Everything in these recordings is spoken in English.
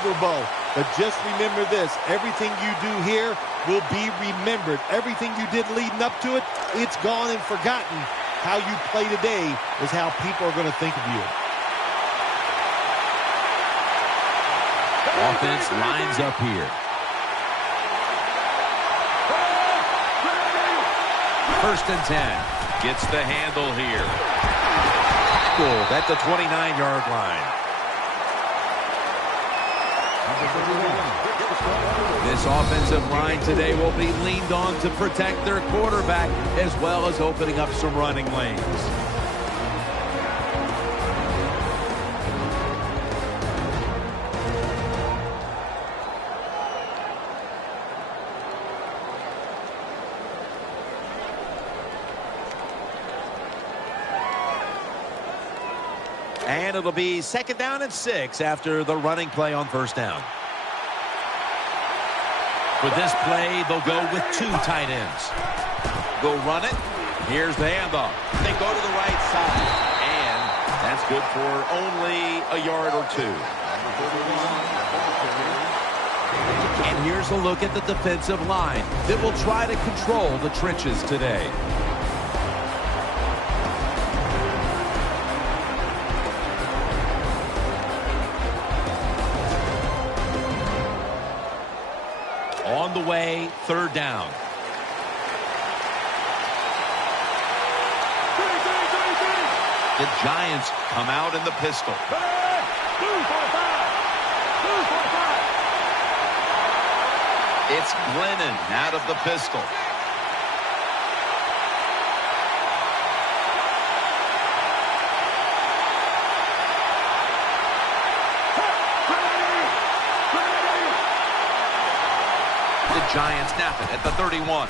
unbelievable. But just remember this, everything you do here will be remembered. Everything you did leading up to it, it's gone and forgotten. How you play today is how people are going to think of you. Offense lines up here. First and 10. Gets the handle here. Tackled at the 29-yard line. This offensive line today will be leaned on to protect their quarterback as well as opening up some running lanes. And it'll be 2nd down and 6 after the running play on 1st down. For this play, they'll go with 2 tight ends. They'll run it. Here's the handoff. They go to the right side. And that's good for only a yard or 2. And here's a look at the defensive line that will try to control the trenches today. On the way, 3rd down. The Giants come out in the pistol. It's Glennon out of the pistol. The Giants snap it at the 31.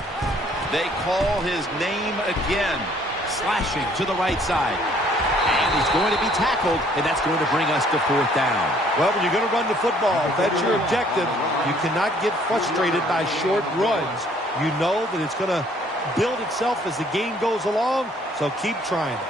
They call his name again. Slashing to the right side. And he's going to be tackled, and that's going to bring us to 4th down. Well, when you're going to run the football, if that's your objective, you cannot get frustrated by short runs. You know that it's going to build itself as the game goes along, so keep trying it.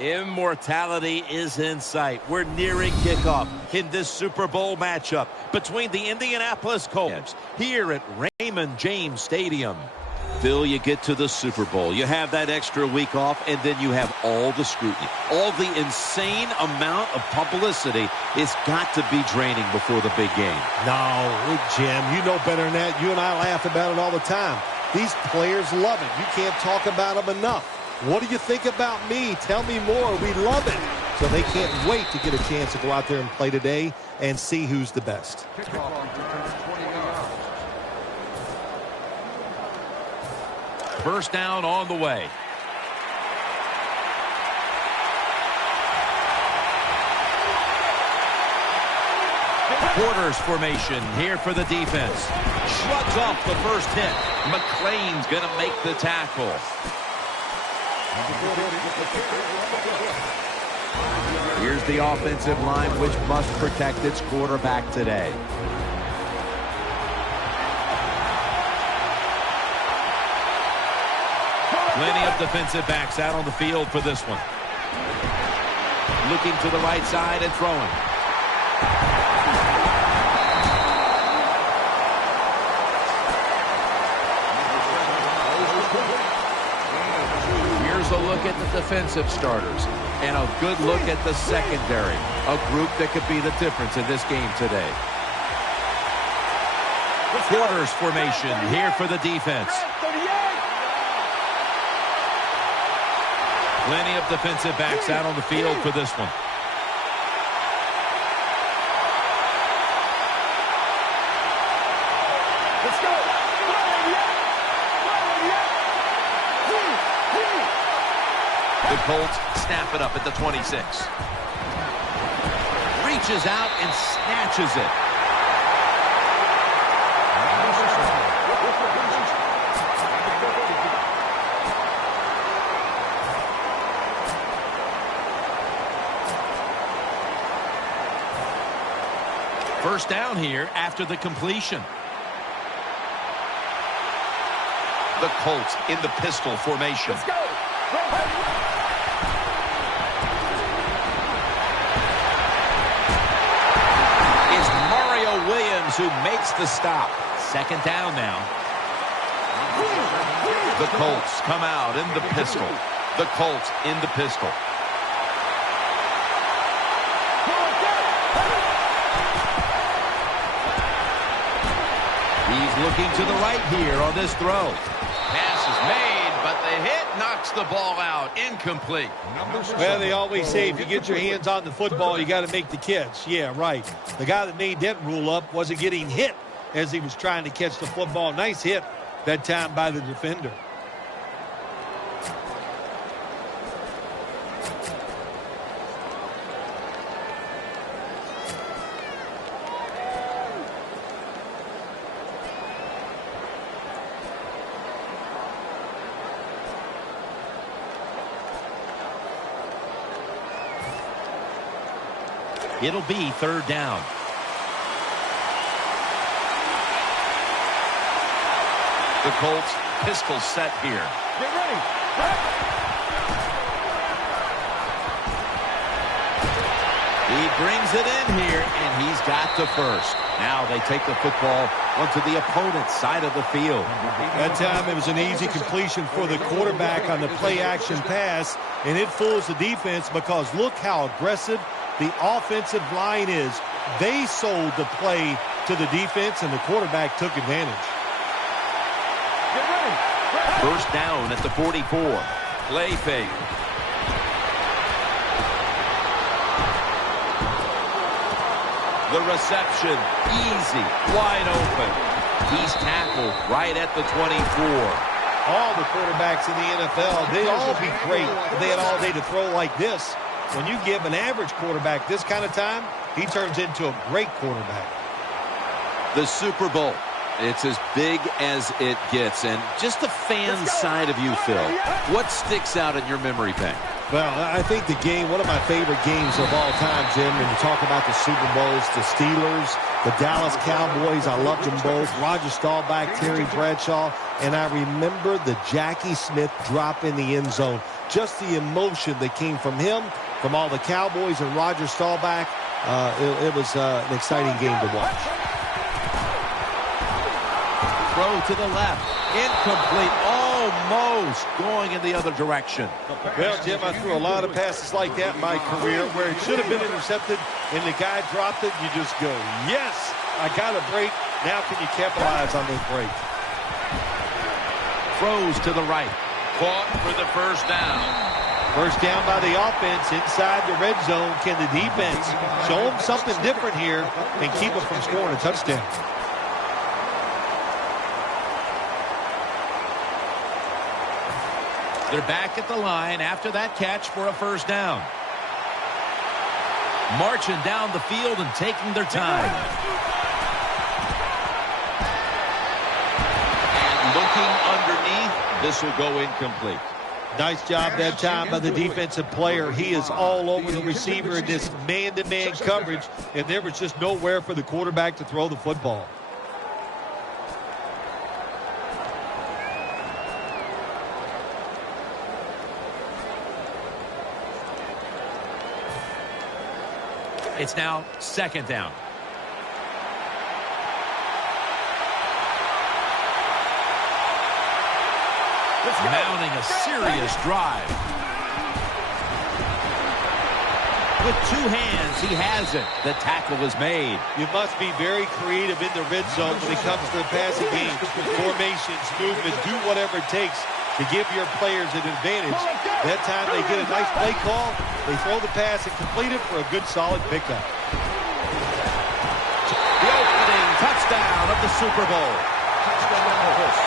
Immortality is in sight. We're nearing kickoff in this Super Bowl matchup between the Indianapolis Colts here at Raymond James Stadium. Phil, you get to the Super Bowl. You have that extra week off, and then you have all the scrutiny, all the insane amount of publicity. It's got to be draining before the big game. No, Jim, you know better than that. You and I laugh about it all the time. These players love it. You can't talk about them enough. What do you think about me? Tell me more. We love it. So they can't wait to get a chance to go out there and play today and see who's the best. First down on the way. Quarters formation here for the defense. Shrugs off the first hit. McClain's going to make the tackle. Here's the offensive line, which must protect its quarterback today. Plenty of defensive backs out on the field for this one. Looking to the right side and throwing. Here's a look at the defensive starters and a good look at the secondary. A group that could be the difference in this game today. Quarters formation here for the defense. Plenty of defensive backs out on the field for this one. Let's go. The Colts snap it up at the 26. Reaches out and snatches it. First down here after the completion. The Colts in the pistol formation. Let's go. It's Mario Williams who makes the stop. Second down now. The Colts come out in the pistol. The Colts in the pistol. He's looking to the right here on this throw. Pass is made, but the hit knocks the ball out. Incomplete. Well, they always say if you get your hands on the football, you got to make the catch. Yeah, right. The guy that made that rule up wasn't getting hit as he was trying to catch the football. Nice hit that time by the defender. It'll be third down. The Colts pistol set here. Get ready. He brings it in here, and he's got the first. Now they take the football onto the opponent's side of the field. That time it was an easy completion for the quarterback on the play-action pass, and it fools the defense because look how aggressive the offensive line is. They sold the play to the defense, and the quarterback took advantage. Get ready. First down at the 44. Play fake. The reception, easy, wide open. He's tackled right at the 24. All the quarterbacks in the NFL, they'd all be great if they had all day to throw like this. When you give an average quarterback this kind of time, he turns into a great quarterback. The Super Bowl. It's as big as it gets. And just the fan side of you, Phil, what sticks out in your memory bank? Well, I think the game, one of my favorite games of all time, Jim, when you talk about the Super Bowls, the Steelers, the Dallas Cowboys, I loved them both. Roger Staubach, Terry Bradshaw, and I remember the Jackie Smith drop in the end zone. just the emotion that came from him, from all the Cowboys and Roger Staubach. It was an exciting game to watch. Throw to the left. Incomplete. Almost going in the other direction. Well, Jim, I threw a lot of passes like that in my career where it should have been intercepted and the guy dropped it. You just go, yes, I got a break. Now can you capitalize on this break? Throws to the right. Caught for the first down. First down by the offense inside the red zone. Can the defense show them something different here and keep them from scoring a touchdown? They're back at the line after that catch for a first down. Marching down the field and taking their time. And looking underneath, this will go incomplete. Nice job that time by the defensive player. He is all over the receiver in this man-to-man coverage, and there was just nowhere for the quarterback to throw the football. It's now second down. Mounting a serious drive. With two hands, he has it. The tackle is made. You must be very creative in the red zone when it comes to the passing game. Formations, movement, do whatever it takes to give your players an advantage. That time they get a nice play call. They throw the pass and complete it for a good, solid pickup. The opening touchdown of the Super Bowl.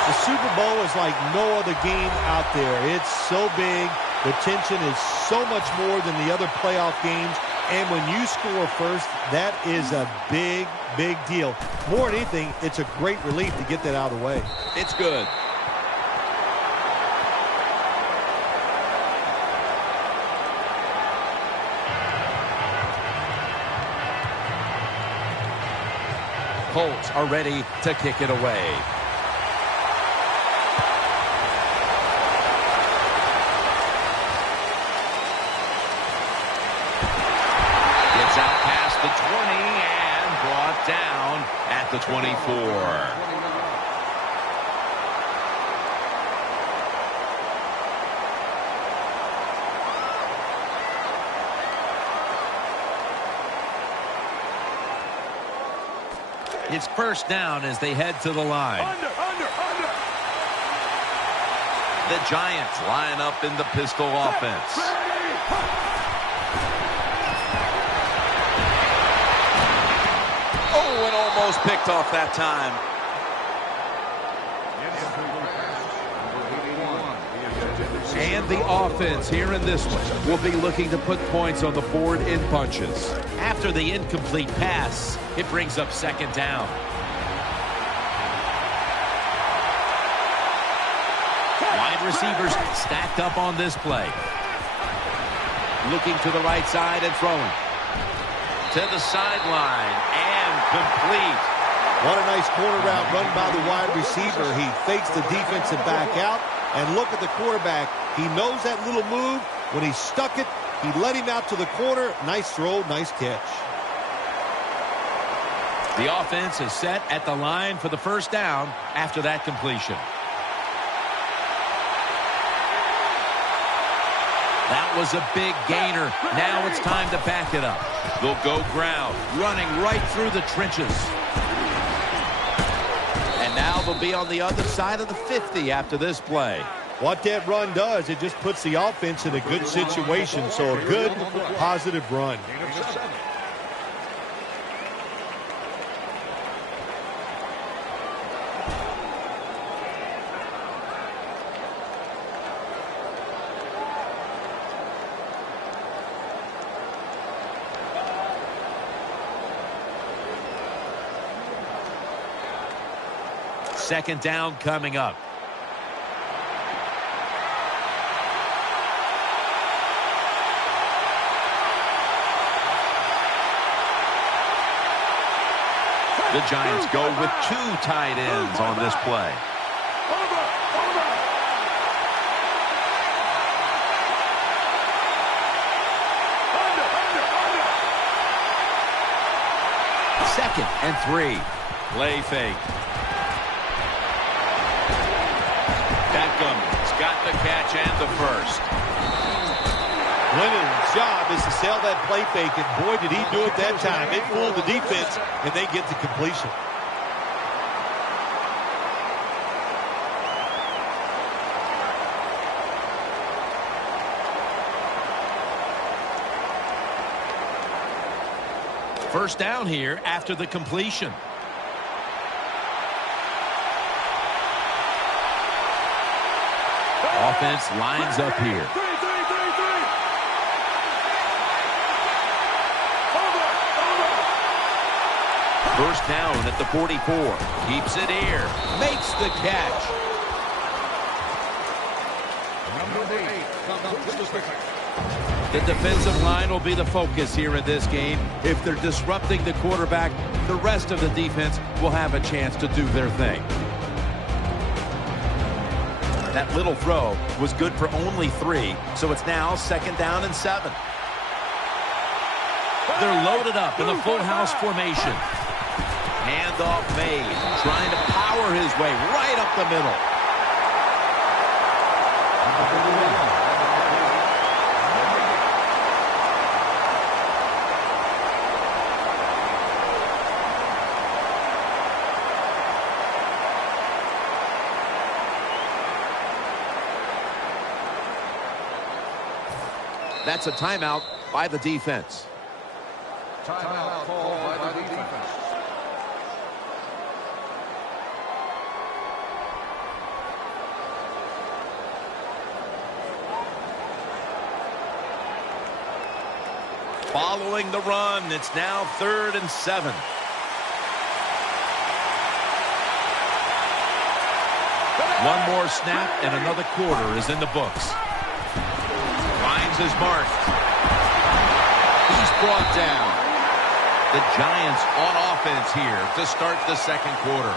The Super Bowl is like no other game out there. It's so big. The tension is so much more than the other playoff games. And when you score first, that is a big, big deal. More than anything, it's a great relief to get that out of the way. It's good. Colts are ready to kick it away. Gets out past the 20 and brought down at the 24. It's first down as they head to the line. Under. The Giants line up in the pistol offense. Oh, and almost picked off that time. And the offense here in this one will be looking to put points on the board in bunches. After the incomplete pass, it brings up second down. Wide receivers stacked up on this play. Looking to the right side and throwing. To the sideline and complete. What a nice corner route run by the wide receiver. He fakes the defensive back out. And look at the quarterback. He knows that little move. When he stuck it, he let him out to the corner. Nice throw, nice catch. The offense is set at the line for the first down after that completion. That was a big gainer. Now it's time to back it up. They'll go ground, running right through the trenches. And now they'll be on the other side of the 50 after this play. What that run does, it just puts the offense in a good situation. So a good, positive run. Second down coming up. The Giants go with two tight ends on this play. 2nd and 3. Play fake. Beckham's got the catch and the first. Glennon's job is to sell that play fake, and boy, did he do it that time. It fooled the defense, and they get the completion. First down here after the completion. Offense lines up here. First down at the 44. Keeps it here. Makes the catch. The defensive line will be the focus here in this game. If they're disrupting the quarterback, the rest of the defense will have a chance to do their thing. That little throw was good for only 3, so it's now 2nd down and 7. They're loaded up in the full house formation. Handoff made, trying to power his way right up the middle. That's a timeout by the defense. Timeout called by the defense. Following the run, it's now 3rd and 7. One more snap and another quarter is in the books. Finds his mark. He's brought down. The Giants on offense here to start the 2nd quarter.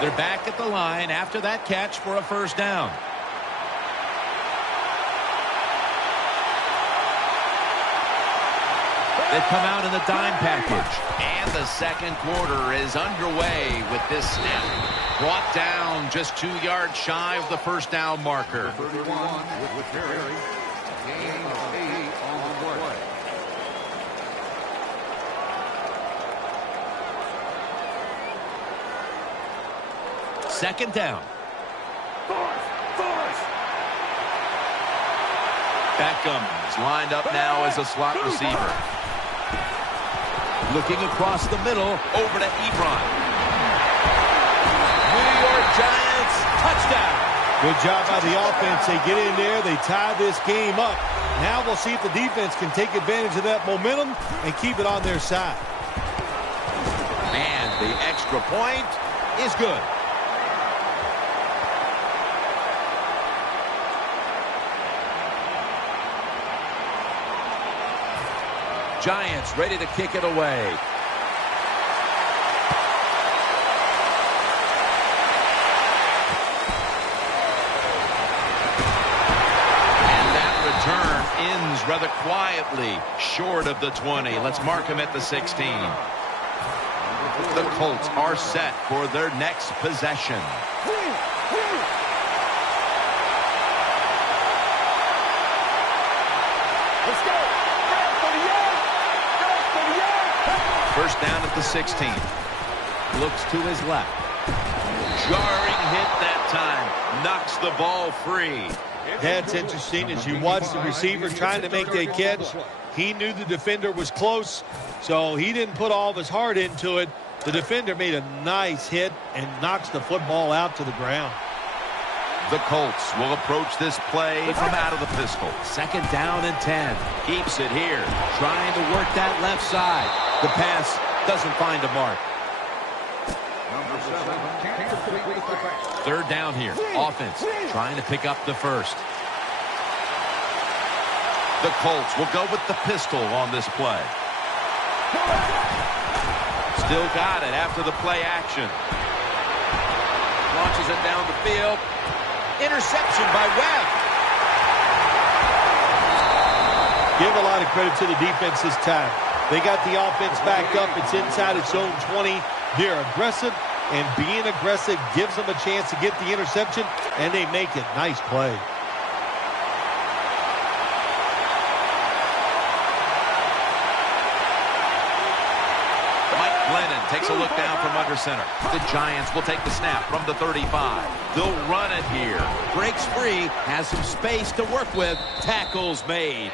They're back at the line after that catch for a first down. They've come out in the dime package. And the 2nd quarter is underway with this snap. Brought down just 2 yards shy of the first down marker. 31 with carry. Gain of 8 on the play. Second down. Beckham's lined up now as a slot receiver. Looking across the middle, over to Ebron. New York Giants, touchdown. Good job by the offense. They get in there, they tie this game up. Now we'll see if the defense can take advantage of that momentum and keep it on their side. And the extra point is good. Giants ready to kick it away. And that return ends rather quietly, short of the 20. Let's mark him at the 16. The Colts are set for their next possession. Let's go. First down at the 16. Looks to his left. Jarring hit that time. Knocks the ball free. That's interesting. As you watch the receiver trying to make that catch, he knew the defender was close, so he didn't put all of his heart into it. The defender made a nice hit and knocks the football out to the ground. The Colts will approach this play from out of the pistol. 2nd down and 10. Keeps it here. Trying to work that left side. The pass doesn't find a mark. Third down here. Offense trying to pick up the first. The Colts will go with the pistol on this play. Still got it after the play action. launches it down the field. Interception by Webb. Give a lot of credit to the defense this time. They got the offense backed up. It's inside its own 20. They're aggressive, and being aggressive gives them a chance to get the interception, and they make it. Nice play. Mike Glennon takes a look down from under center. The Giants will take the snap from the 35. They'll run it here. Breaks free, has some space to work with. Tackles made.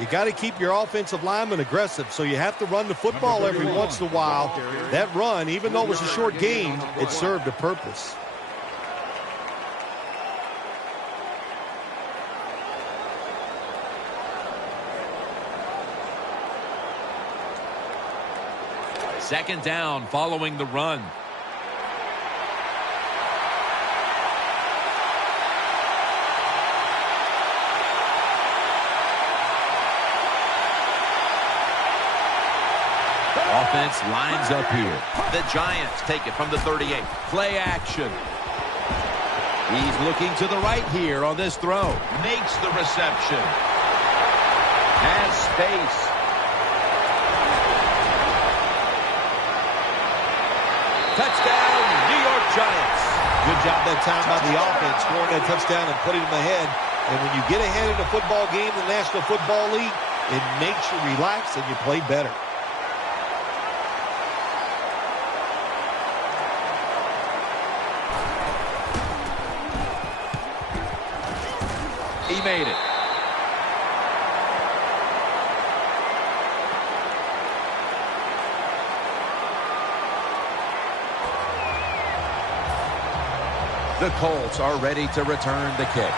You got to keep your offensive lineman aggressive, so you have to run the football every once in a while. That run, even though it was a short game, it served a purpose. Second down following the run. Offense lines up here. The Giants take it from the 38. Play action. He's looking to the right here on this throw. Makes the reception. Has space. Touchdown, New York Giants. Good job that time by the offense, scoring that touchdown and putting them ahead. And when you get ahead in a football game, the National Football League, it makes you relax and you play better. He made it. The Colts are ready to return the kick.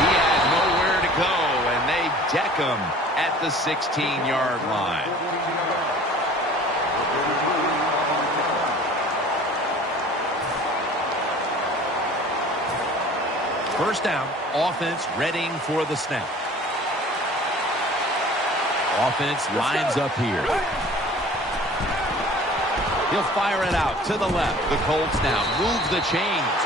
He had nowhere to go, and they deck him at the 16-yard line. First down, offense readying for the snap. Offense lines up here. He'll fire it out to the left. The Colts now move the chains.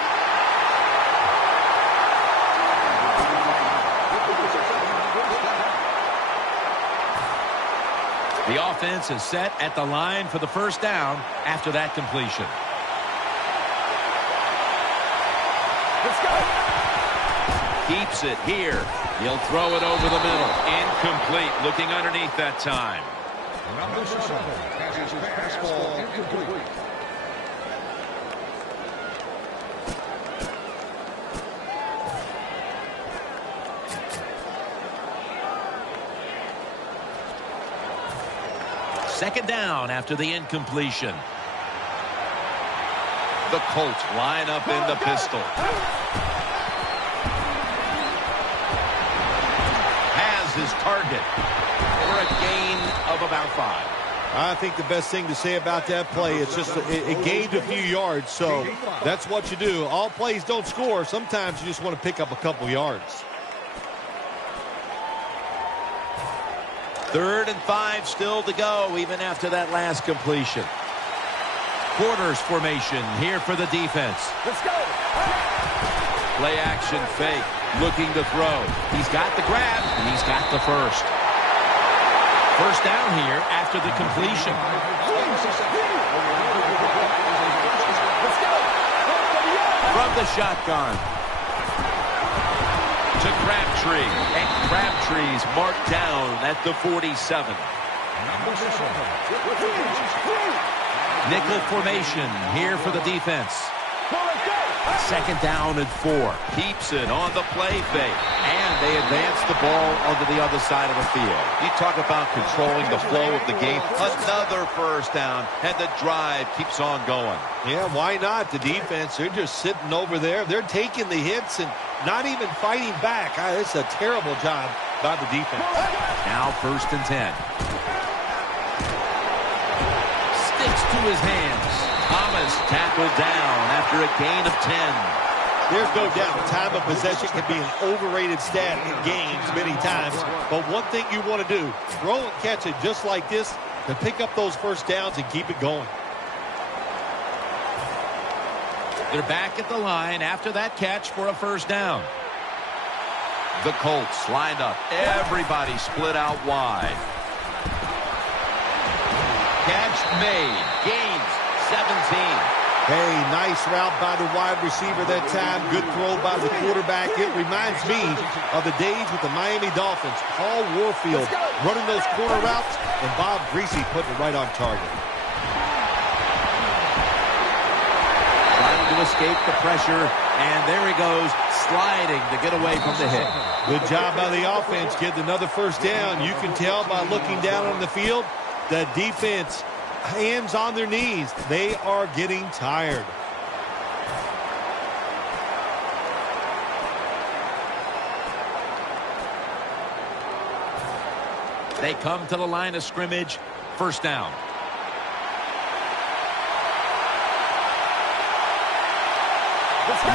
The offense is set at the line for the first down after that completion. Let's go. Keeps it here. He'll throw it over the middle. Incomplete. Looking underneath that time. Number 7 catches his fastball incomplete. Second down after the incompletion. The Colts line up in the pistol. His target for a gain of about 5. I think the best thing to say about that play, it's just it gained a few yards, so that's what you do. All plays don't score. Sometimes you just want to pick up a couple yards. 3rd and 5 still to go, even after that last completion. Quarters formation here for the defense. Let's go. Play action fake. Looking to throw. He's got the grab, and he's got the first. First down here after the completion. From the shotgun to Crabtree. And Crabtree's marked down at the 47. Nickel formation here for the defense. Second down and 4. Keeps it on the play fake. And they advance the ball onto the other side of the field. You talk about controlling the flow of the game. Another first down. And the drive keeps on going. Yeah, why not? The defense, they're just sitting over there. They're taking the hits and not even fighting back. It's a terrible job by the defense. Now 1st and 10. Sticks to his hands. Thomas tackled down after a gain of 10. There's no doubt time of possession can be an overrated stat in games many times. But one thing you want to do, throw and catch it just like this to pick up those first downs and keep it going. They're back at the line after that catch for a first down. The Colts lined up. Everybody split out wide. Catch made. Gains 17. Hey, nice route by the wide receiver that time. Good throw by the quarterback. It reminds me of the days with the Miami Dolphins. Paul Warfield running those corner routes, and Bob Greasy putting it right on target. Trying to escape the pressure, and there he goes, sliding to get away from the hit. Good job by the offense, getting another first down. You can tell by looking down on the field, the defense, hands on their knees. They are getting tired. They come to the line of scrimmage. First down.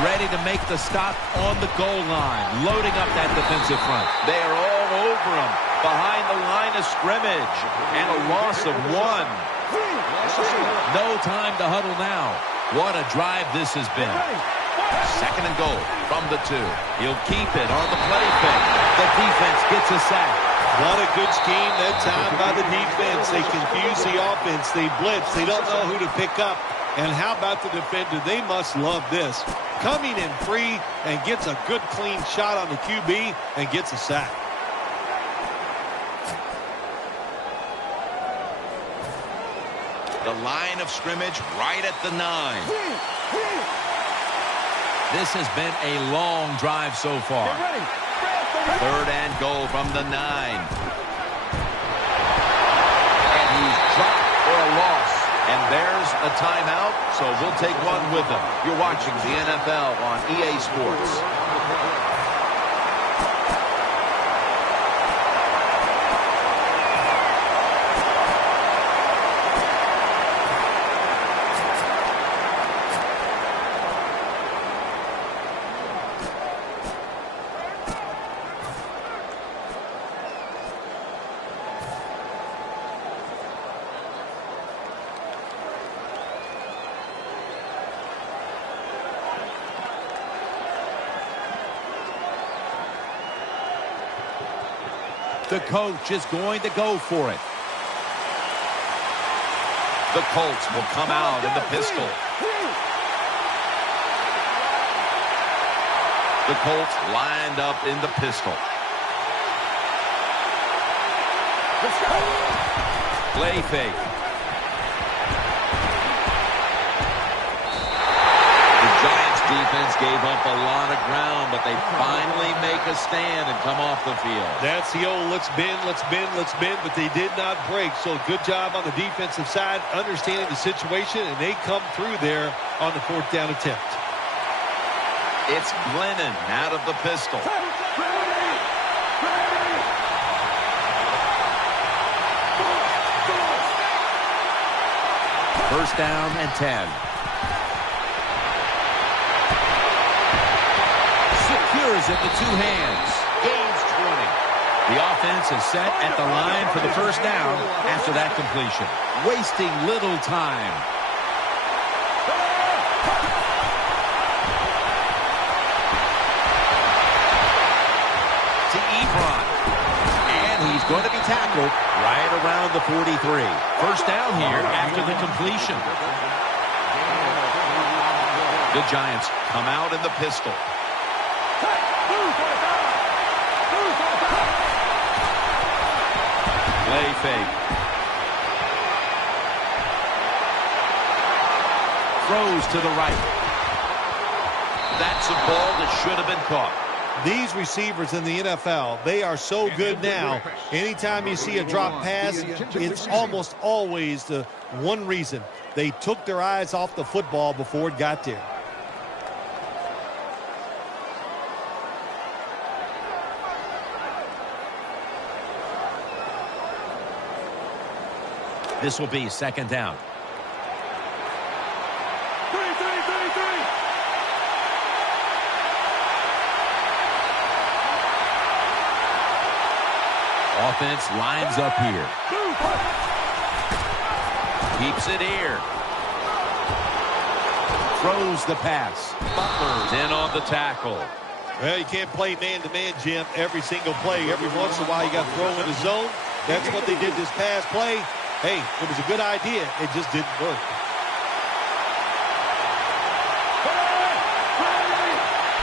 Ready to make the stop on the goal line. Loading up that defensive front. They are all over him behind the line of scrimmage. And a loss of 1. No time to huddle now. What a drive this has been. Second and goal from the 2. He'll keep it on the play fake. The defense gets a sack. What a good scheme that time by the defense. They confuse the offense. They blitz. They don't know who to pick up. And how about the defender? They must love this. Coming in free and gets a good clean shot on the QB and gets a sack. The line of scrimmage right at the 9. This has been a long drive so far. Third and goal from the 9. And he's dropped for a loss. And there's a timeout, so we'll take one with him. You're watching the NFL on EA Sports. The coach is going to go for it. The Colts will come out in the pistol. The Colts lined up in the pistol. Play fake. Defense gave up a lot of ground, but they finally make a stand and come off the field. That's the old let's bend, but they did not break. So good job on the defensive side, understanding the situation, and they come through there on the fourth down attempt. It's Glennon out of the pistol. First down and 10. Secures it with 2 hands. Gains 20. The offense is set at the line for the first down after that completion. Wasting little time. To Ebron. And he's going to be tackled right around the 43. First down here after the completion. The Giants come out in the pistol. Play fake. Throws to the right. That's a ball that should have been caught. These receivers in the NFL, they are so good now. Anytime you see a drop pass, it's almost always the one reason. They took their eyes off the football before it got there. This will be second down. Offense lines up here. Keeps it here. Throws the pass. Butler's in on the tackle. Well, you can't play man-to-man, Jim, every single play. Every once in a while, you got to throw in the zone. That's what they did this past play. Hey, it was a good idea. It just didn't work.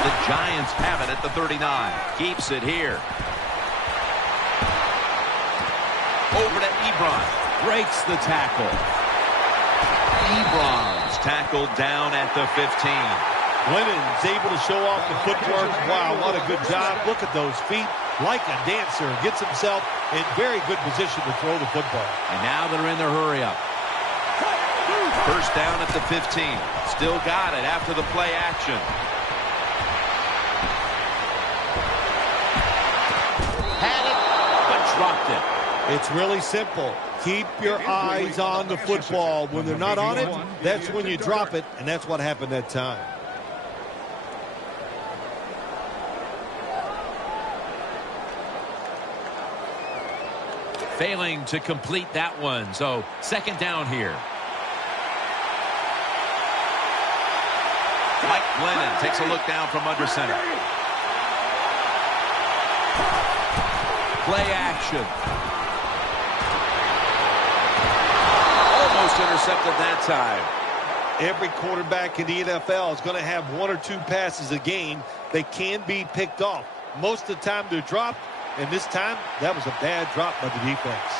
The Giants have it at the 39. Keeps it here. Over to Ebron. Breaks the tackle. Ebron's tackled down at the 15. Glennon's able to show off the footwork. Wow, what a good job. Look at those feet. Like a dancer. Gets himself in very good position to throw the football. And now they're in their hurry up. First down at the 15. Still got it after the play action. Had it, but dropped it. It's really simple. Keep your eyes on the football. When they're not on it, that's when you drop it, and that's what happened that time. Failing to complete that one, so second down here. Mike Glennon takes a look down from under center. Play action. Almost intercepted that time. Every quarterback in the NFL is going to have one or two passes a game that can be picked off. Most of the time they're dropped, and this time that was a bad drop by the defense.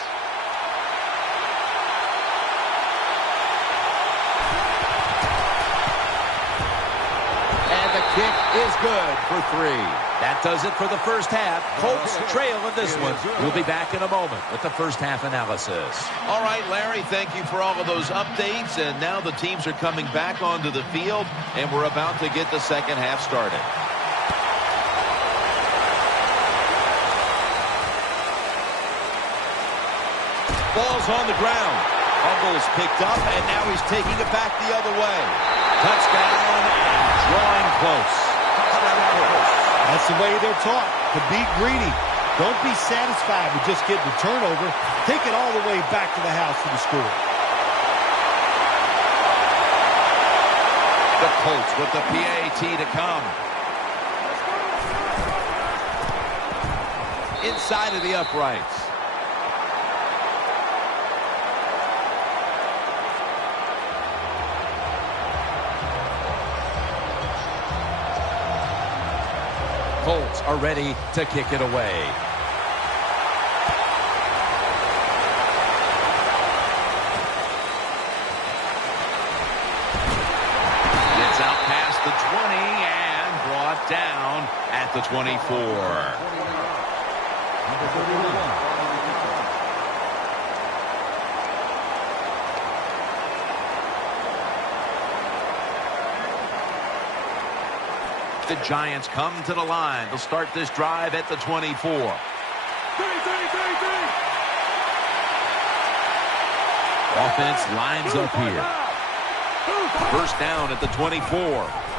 And the kick is good for 3. That does it for the first half. Colts trail in this one. We'll be back in a moment with the first half analysis. All right, Larry, thank you for all of those updates. And now the teams are coming back onto the field, and we're about to get the second half started. Ball's on the ground. Fumbles picked up, and now he's taking it back the other way. Touchdown and drawing close. That's the way they're taught, to be greedy. Don't be satisfied with just getting the turnover. Take it all the way back to the house for the score. The Colts with the PAT to come. Inside of the uprights. Colts are ready to kick it away. Gets out past the 20 and brought down at the 24. The Giants come to the line. They'll start this drive at the 24. Offense lines up here. First down at the 24.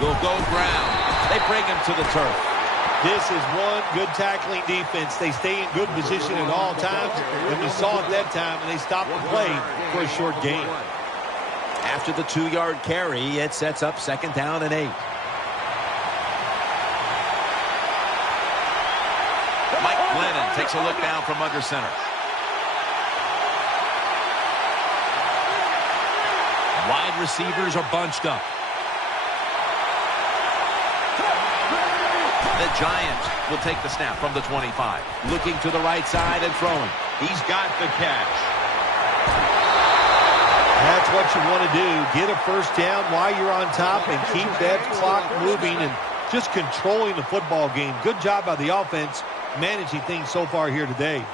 They'll go ground. They bring him to the turf. This is one good tackling defense. They stay in good position at all times, and we saw it that time, and they stopped the play for a short gain. After the 2-yard carry, it sets up second down and 8. Mike Glennon takes a look down from under center. Wide receivers are bunched up. The Giants will take the snap from the 25. Looking to the right side and throwing. He's got the catch. That's what you want to do. Get a first down while you're on top and keep that clock moving and just controlling the football game. Good job by the offense managing things so far here today.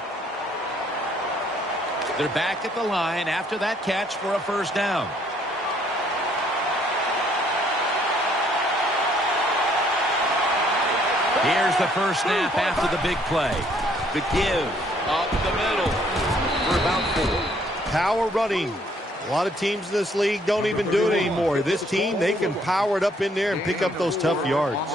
They're back at the line after that catch for a first down. Here's the first snap after the big play. The give up the middle for about 4. Power running. A lot of teams in this league don't even do it anymore. This team, they can power it up in there and pick up those tough yards.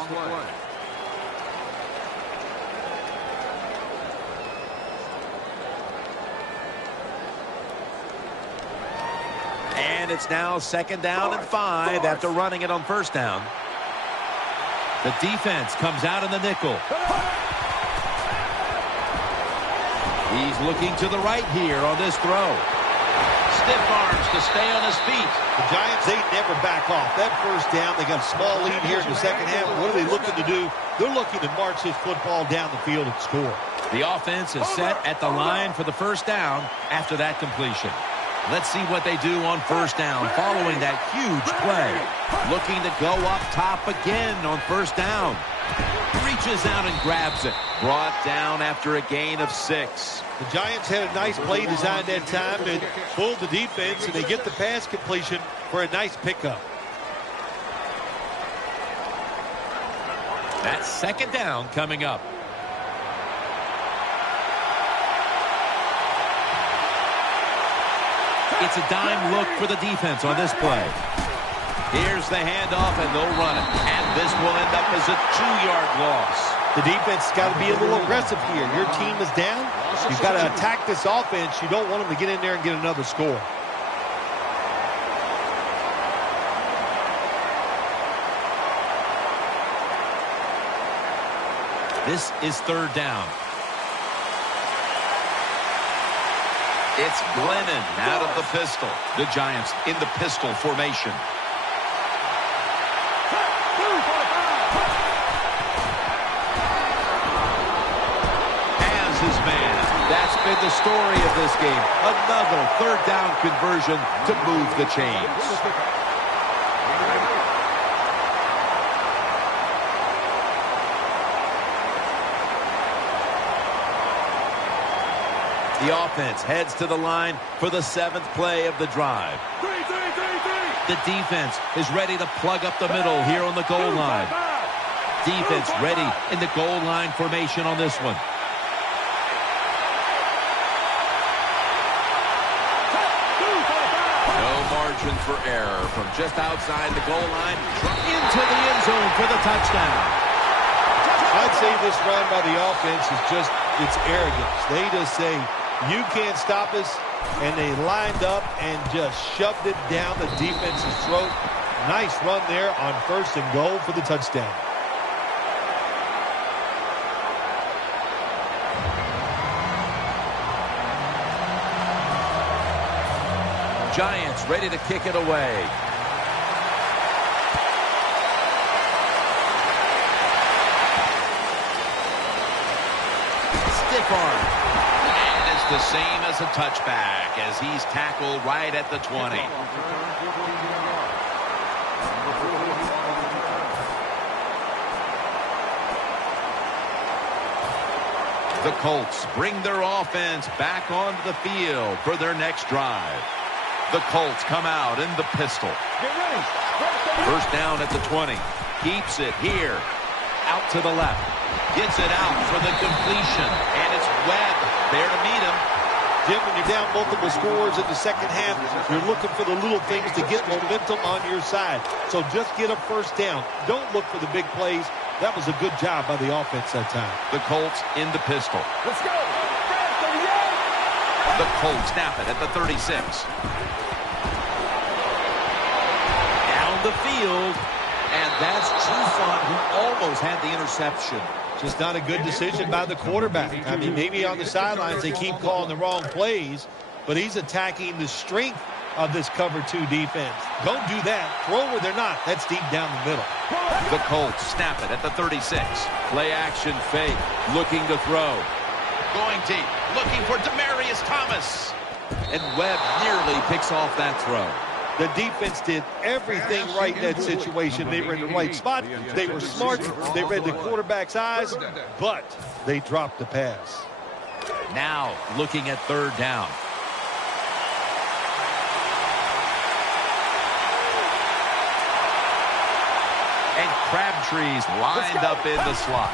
it's now 2nd down and 5 after running it on 1st down. The defense comes out in the nickel. He's looking to the right here on this throw. Stiff arms to stay on his feet. The Giants, they never back off. That 1st down, they got a small lead here in the 2nd half. What are they looking to do? They're looking to march this football down the field and score. The offense is set at the line for the 1st down after that completion. Let's see what they do on 1st down following that huge play. Looking to go up top again on 1st down. Reaches out and grabs it. Brought down after a gain of 6. The Giants had a nice play designed that time and pulled the defense, and they get the pass completion for a nice pickup. That's 2nd down coming up. It's a dime look for the defense on this play. Here's the handoff, and they'll run it. And this will end up as a 2-yard loss. The defense has got to be a little aggressive here. Your team is down. You've got to attack this offense. You don't want them to get in there and get another score. This is 3rd down. It's Glennon out of the pistol. The Giants in the pistol formation. Has his man. That's been the story of this game. Another 3rd down conversion to move the chains. The offense heads to the line for the 7th play of the drive. The defense is ready to plug up the middle here on the goal line. Defense ready in the goal line formation on this one. No margin for error from just outside the goal line into the end zone for the touchdown. I'd say this run by the offense is just, it's arrogance. They just say, you can't stop us, and they lined up and just shoved it down the defense's throat. Nice run there on 1st and goal for the touchdown. Giants ready to kick it away. Stiff arm. The same as a touchback as he's tackled right at the 20. The Colts bring their offense back onto the field for their next drive. The Colts come out in the pistol. 1st down at the 20. Keeps it here. Out to the left. Gets it out for the completion. And it's Webb there to meet him. Jim, when you're down multiple scores in the 2nd half, you're looking for the little things to get momentum on your side. So just get a 1st down. Don't look for the big plays. That was a good job by the offense that time. The Colts in the pistol. Let's go. The Colts snap it at the 36. Down the field. And that's Trufant, who almost had the interception. Just not a good decision by the quarterback. I mean, maybe on the sidelines they keep calling the wrong plays, but he's attacking the strength of this cover 2 defense. Don't do that. Throw where they're not. That's deep down the middle. The Colts snap it at the 36. Play action fake. Looking to throw. Going deep. Looking for Demaryius Thomas. And Webb nearly picks off that throw. The defense did everything right in that situation. They were in the right spot. They were smart. They read the quarterback's eyes, but they dropped the pass. Now looking at 3rd down. And Crabtree's lined up in the slot.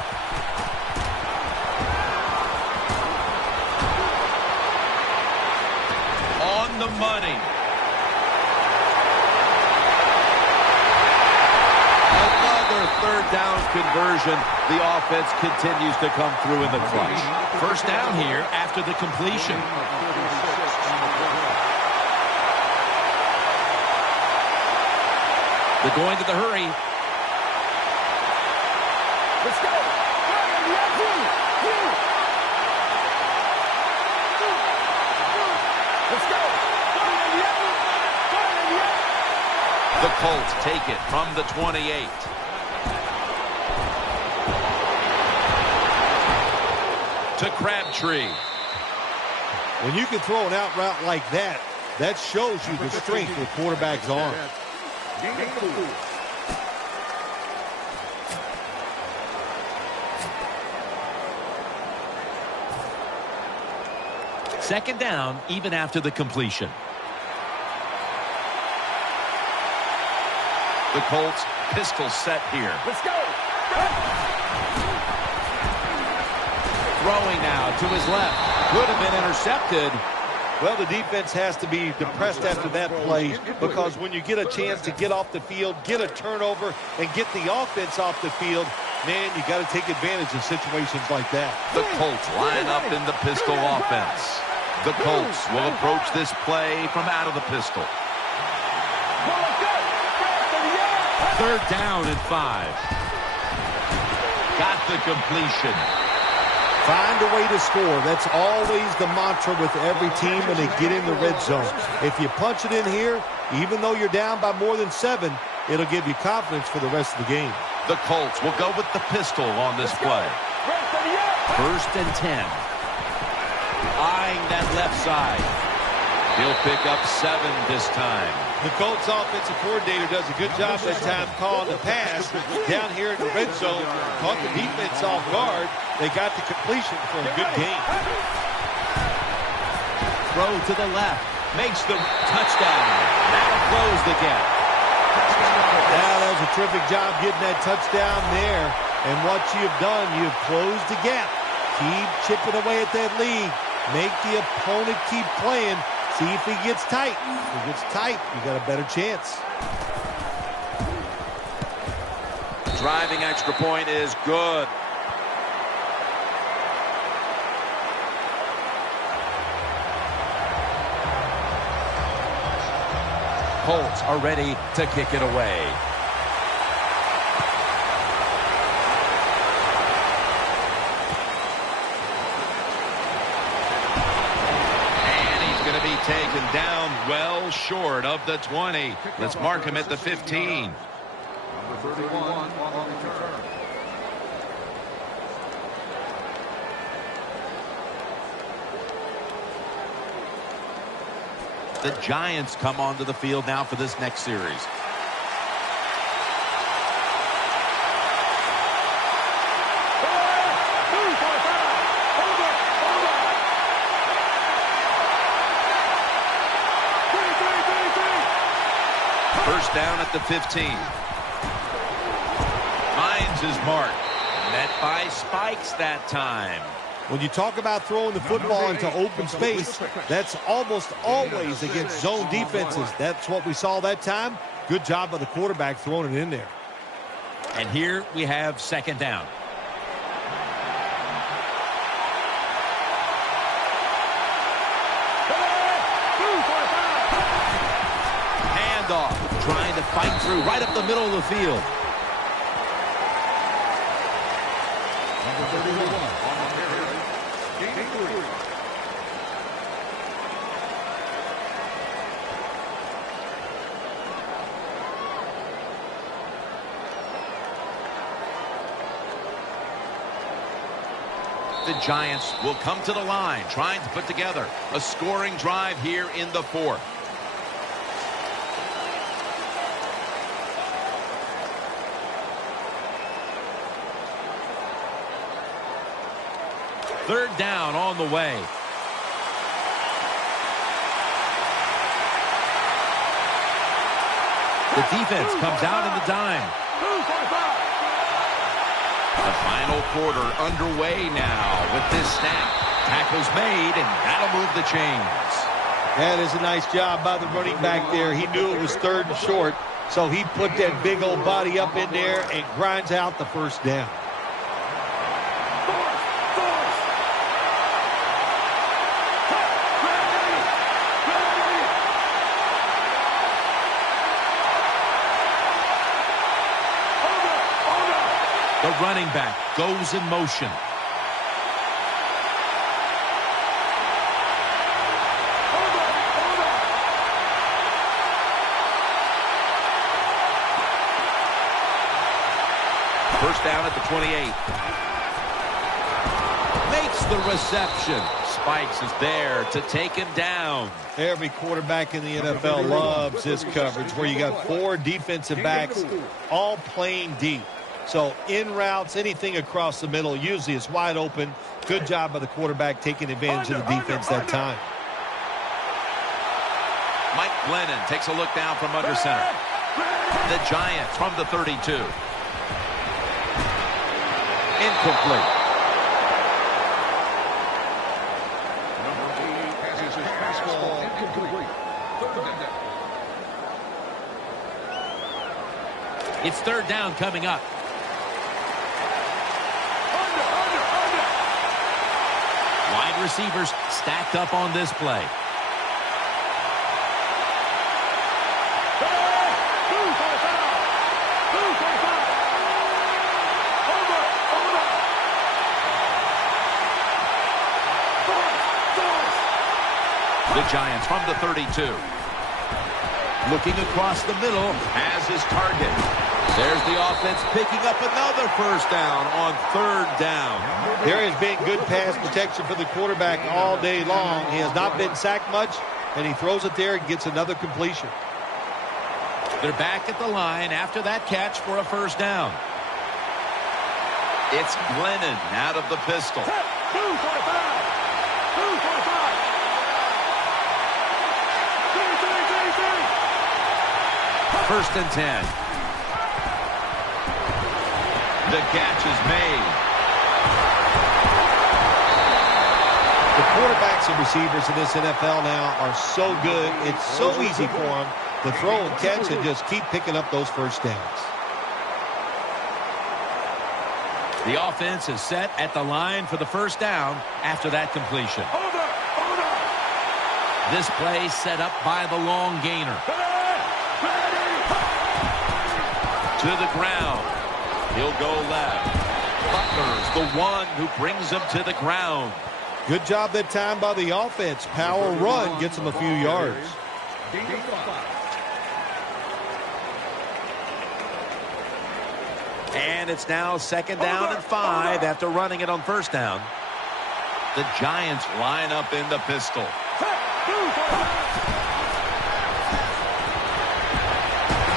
On the money. Another 3rd down conversion. The offense continues to come through in the clutch. 1st down here after the completion. They're going to the hurry. Let's go. Let's go. The Colts take it from the 28. To Crabtree. When you can throw an out route like that, that shows you the strength of the quarterback's arm. Second down, even after the completion. The Colts pistol set here. Let's go. Throwing now to his left. Could have been intercepted. Well, the defense has to be depressed after that play, because when you get a chance to get off the field, get a turnover, and get the offense off the field, man, you got to take advantage of situations like that. The Colts line up in the pistol offense. The Colts will approach this play from out of the pistol. Third down and 5. Got the completion. Find a way to score. That's always the mantra with every team when they get in the red zone. If you punch it in here, even though you're down by more than 7, it'll give you confidence for the rest of the game. The Colts will go with the pistol on this play. First and 10. Eyeing that left side. He'll pick up 7 this time. The Colts offensive coordinator does a good job that time calling the pass. Down here in the red zone, caught the defense off guard. They got the completion for a good game. Throw to the left. Makes the touchdown. That'll close the gap. Now that was a terrific job getting that touchdown there. And what you've done, you've closed the gap. Keep chipping away at that lead. Make the opponent keep playing. See if he gets tight. If he gets tight, you got a better chance. Driving extra point is good. Colts are ready to kick it away. Taken down well short of the 20. Let's mark him at the 15. Number 31 on return. The Giants come onto the field now for this next series. First down at the 15. Finds his mark. Met by Spikes that time. When you talk about throwing the football into open space, that's almost always against zone defenses. That's what we saw that time. Good job by the quarterback throwing it in there. And here we have second down. Handoff. Trying to fight through right up the middle of the field. Number 31 on the carry. Gain 3. The Giants will come to the line, trying to put together a scoring drive here in the 4th. Third down on the way. The defense comes out in the dime. The final quarter underway now with this snap. Tackle's made, and that'll move the chains. That is a nice job by the running back there. He knew it was third and short, so he put that big old body up in there and grinds out the first down. The running back goes in motion. First down at the 28. Makes the reception. Spikes is there to take him down. Every quarterback in the NFL loves this coverage where you got 4 defensive backs all playing deep. So in routes, anything across the middle, usually it's wide open. Good job by the quarterback taking advantage of the defense that time. Mike Glennon takes a look down from under center. The Giants from the 32. Incomplete. It's third down coming up. Wide receivers stacked up on this play. The Giants from the 32. Looking across the middle as his target. There's the offense picking up another first down on third down. There has been good pass protection for the quarterback all day long. He has not been sacked much, and he throws it there and gets another completion. They're back at the line after that catch for a first down. It's Glennon out of the pistol. 245. First and 10. The catch is made. The quarterbacks and receivers in this NFL now are so good. It's so easy for them to throw and catch and just keep picking up those first downs. The offense is set at the line for the first down after that completion. This play set up by the long gainer. To the ground. He'll go left. Butler's the one who brings him to the ground. Good job that time by the offense. Power run gets him a few yards. And it's now second down and 5 after running it on first down. The Giants line up in the pistol.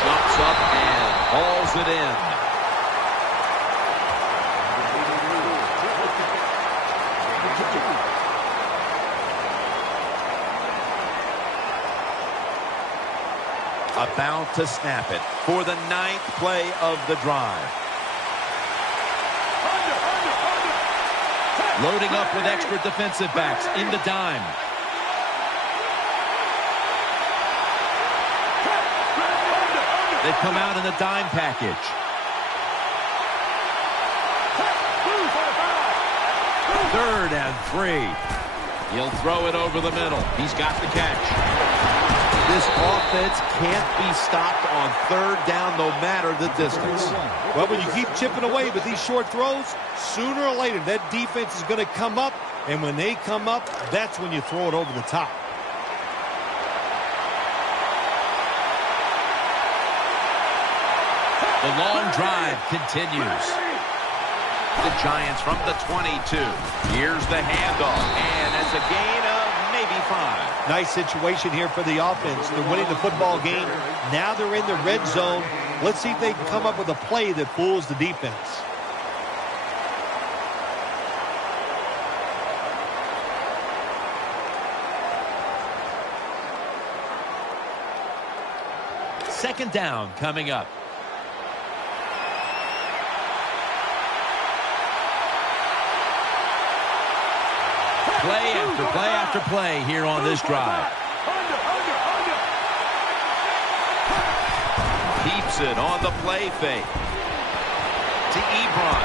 Jumps up and hauls it in. About to snap it for the 9th play of the drive. Loading up with extra defensive backs in the dime. They come out in the dime package. Third and 3. He'll throw it over the middle. He's got the catch. This offense can't be stopped on third down no matter the distance. Well, when you keep chipping away with these short throws, sooner or later that defense is going to come up, and when they come up, that's when you throw it over the top. The long drive continues. The Giants from the 22. Here's the handoff, and it's a gain of maybe 5. Nice situation here for the offense. They're winning the football game. Now they're in the red zone. Let's see if they can come up with a play that fools the defense. Second down coming up. Play after play after play here on this drive. Keeps it on the play fake. To Ebron.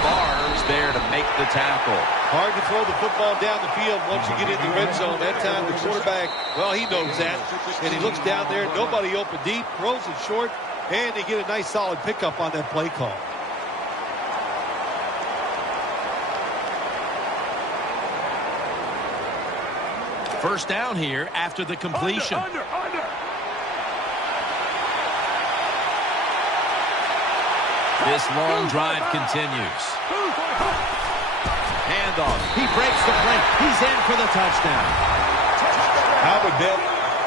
Barnes there to make the tackle. Hard to throw the football down the field once you get in the red zone. That time the quarterback, well, he knows that. And he looks down there, nobody open deep, throws it short, and they get a nice solid pickup on that play call. First down here after the completion. Under. This long drive continues. Handoff. He breaks the play. He's in for the touchdown. I would bet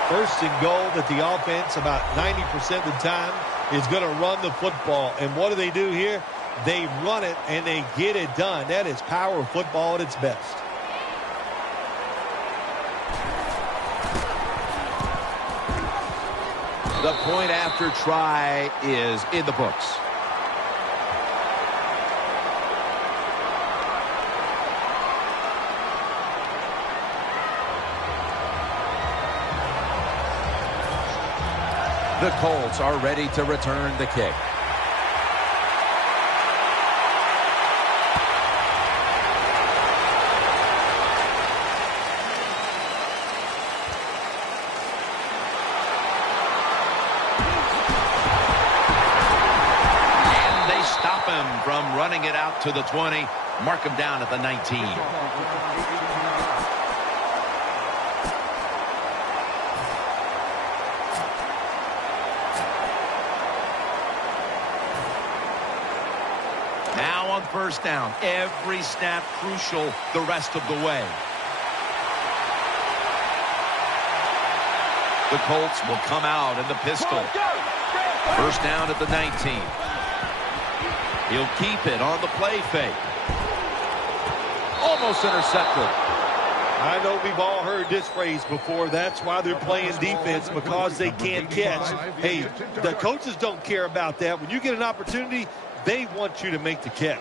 first and goal that the offense about 90% of the time is going to run the football. And what do here? They run it and they get it done. That is power football at its best. The point after try is in the books. The Colts are ready to return the kick. And they stop him from running it out to the 20. Mark him down at the 19. First down. Every snap crucial the rest of the way. The Colts will come out in the pistol. First down at the 19. He'll keep it on the play fake. Almost intercepted. I know we've all heard this phrase before. That's why they're playing defense, because they can't catch. Hey, the coaches don't care about that. When you get an opportunity, they want you to make the catch.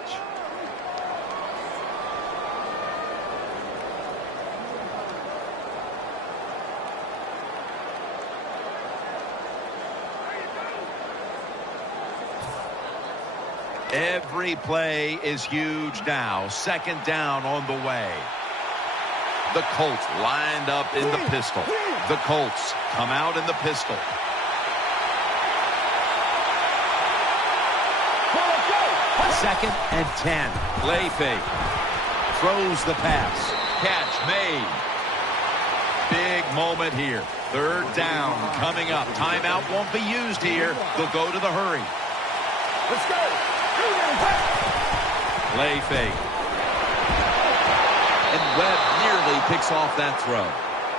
Every play is huge now. Second down on the way. The Colts lined up in the pistol. The Colts come out in the pistol. Second and 10. Play fake. Throws the pass. Catch made. Big moment here. Third down coming up. Timeout won't be used here. They'll go to the hurry. Let's go. Play fake. And Webb nearly picks off that throw.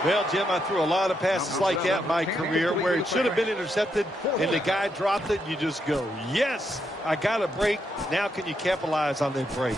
Well, Jim, I threw a lot of passes like that in my career where it should have been intercepted and the guy dropped it. You just go, yes, I got a break. Now can you capitalize on that break?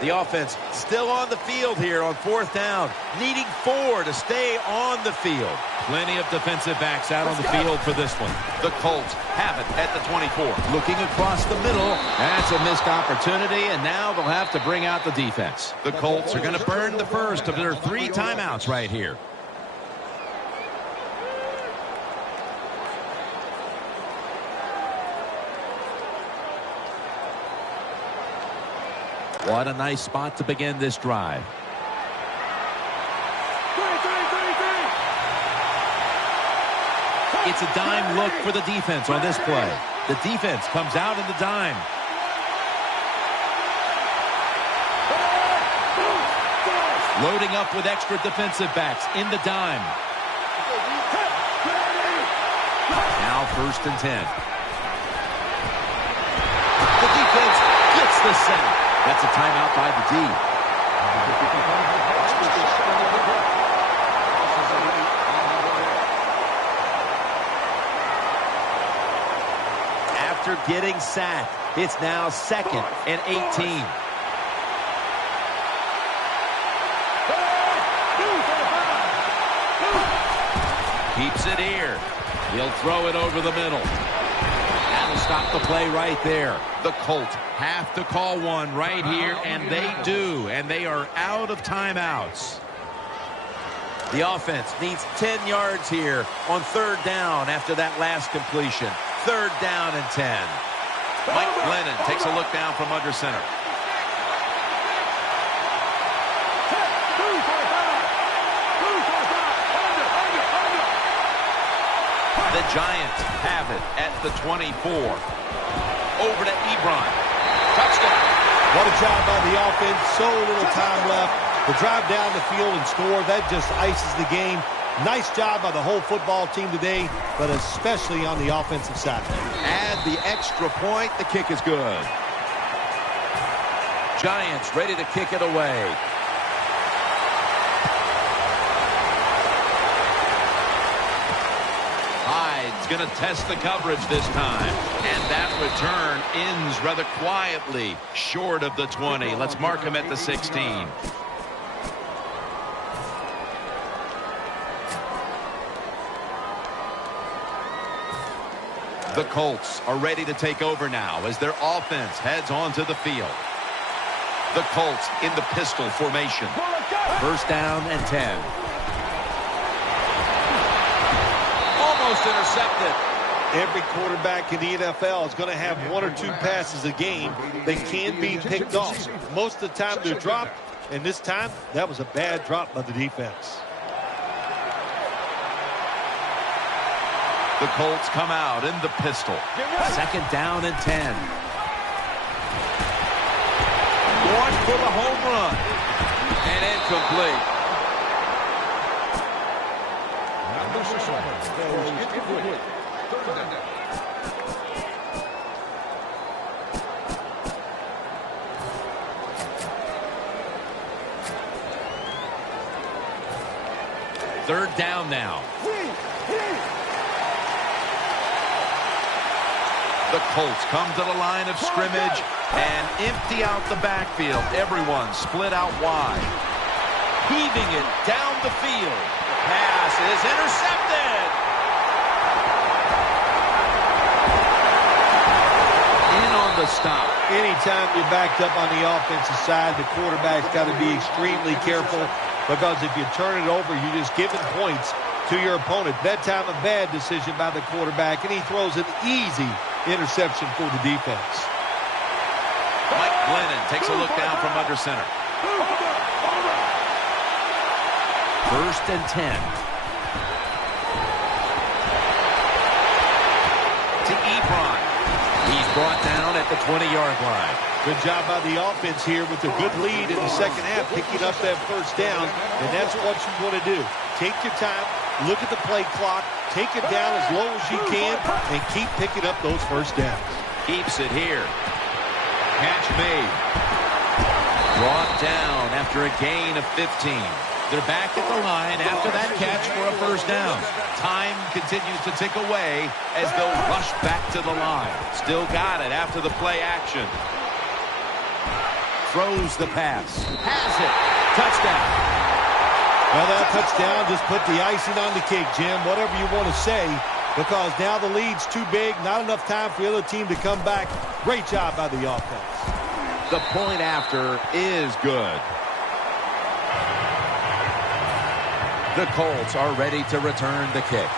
The offense still on the field here on fourth down, needing 4 to stay on the field. Plenty of defensive backs out on the field for this one. The Colts have it at the 24. Looking across the middle. That's a missed opportunity, and now they'll have to bring out the defense. The Colts are going to burn the first of their 3 timeouts right here. What a nice spot to begin this drive. It's a dime look for the defense on this play. The defense comes out in the dime. Loading up with extra defensive backs in the dime. Now first and 10. The defense gets the sack. That's a timeout by the D. After getting sacked, it's now 2nd and 18. Keeps it here. He'll throw it over the middle. That'll stop the play right there. The Colts have to call one right here, and they do, and they are out of timeouts. The offense needs 10 yards here on third down after that last completion. Third down and 10. Mike Glennon takes a look down from under center. The Giants have it at the 24. Over to Ebron. Touchdown. What a job by the offense. So little time left to drive down the field and score. That just ices the game. Nice job by the whole football team today, but especially on the offensive side. Add the extra point. The kick is good. Giants ready to kick it away. Hyde's going to test the coverage this time. And that return ends rather quietly, short of the 20. Let's mark him at the 16. The Colts are ready to take over now as their offense heads onto the field. The Colts in the pistol formation. First down and 10. Almost intercepted. Every quarterback in the NFL is going to have one or two passes a game that can be picked off. Most of the time they're dropped, and this time that was a bad drop by the defense. The Colts come out in the pistol. Second down and 10. Going for the home run. And incomplete. Third down now. The Colts come to the line of scrimmage and empty out the backfield. Everyone split out wide. Heaving it down the field. The pass is intercepted. In on the stop. Anytime you're backed up on the offensive side, the quarterback's got to be extremely careful, because if you turn it over, you're just giving points to your opponent. That time a bad decision by the quarterback, and he throws an easy interception for the defense. Mike Glennon takes a look down from under center. First and 10. To Ebron. He's brought down at the 20-yard line. Good job by the offense here with a good lead in the second half, picking up that first down, and that's what you want to do. Take your time, look at the play clock, take it down as low as you can, and keep picking up those first downs. Keeps it here. Catch made. Brought down after a gain of 15. They're back at the line after that catch for a first down. Time continues to tick away as they'll rush back to the line. Still got it after the play action. Throws the pass. Has it. Touchdown. Well, that touchdown just put the icing on the cake, Jim, whatever you want to say, because now the lead's too big, not enough time for the other team to come back. Great job by the offense. The point after is good. The Colts are ready to return the kick.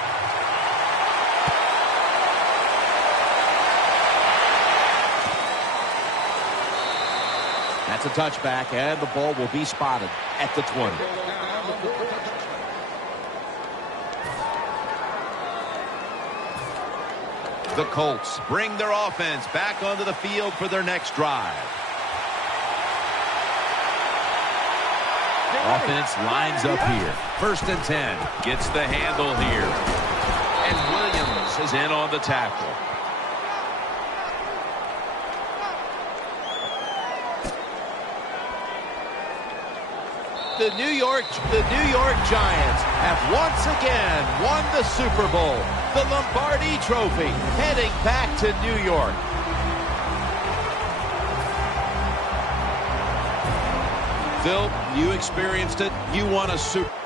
That's a touchback, and the ball will be spotted at the 20. The Colts bring their offense back onto the field for their next drive. Offense lines up here. First and 10. Gets the handle here. And Williams is in on the tackle. The New York Giants have once again won the Super Bowl. The Lombardi Trophy heading back to New York. Phil, you experienced it. You won a Super Bowl.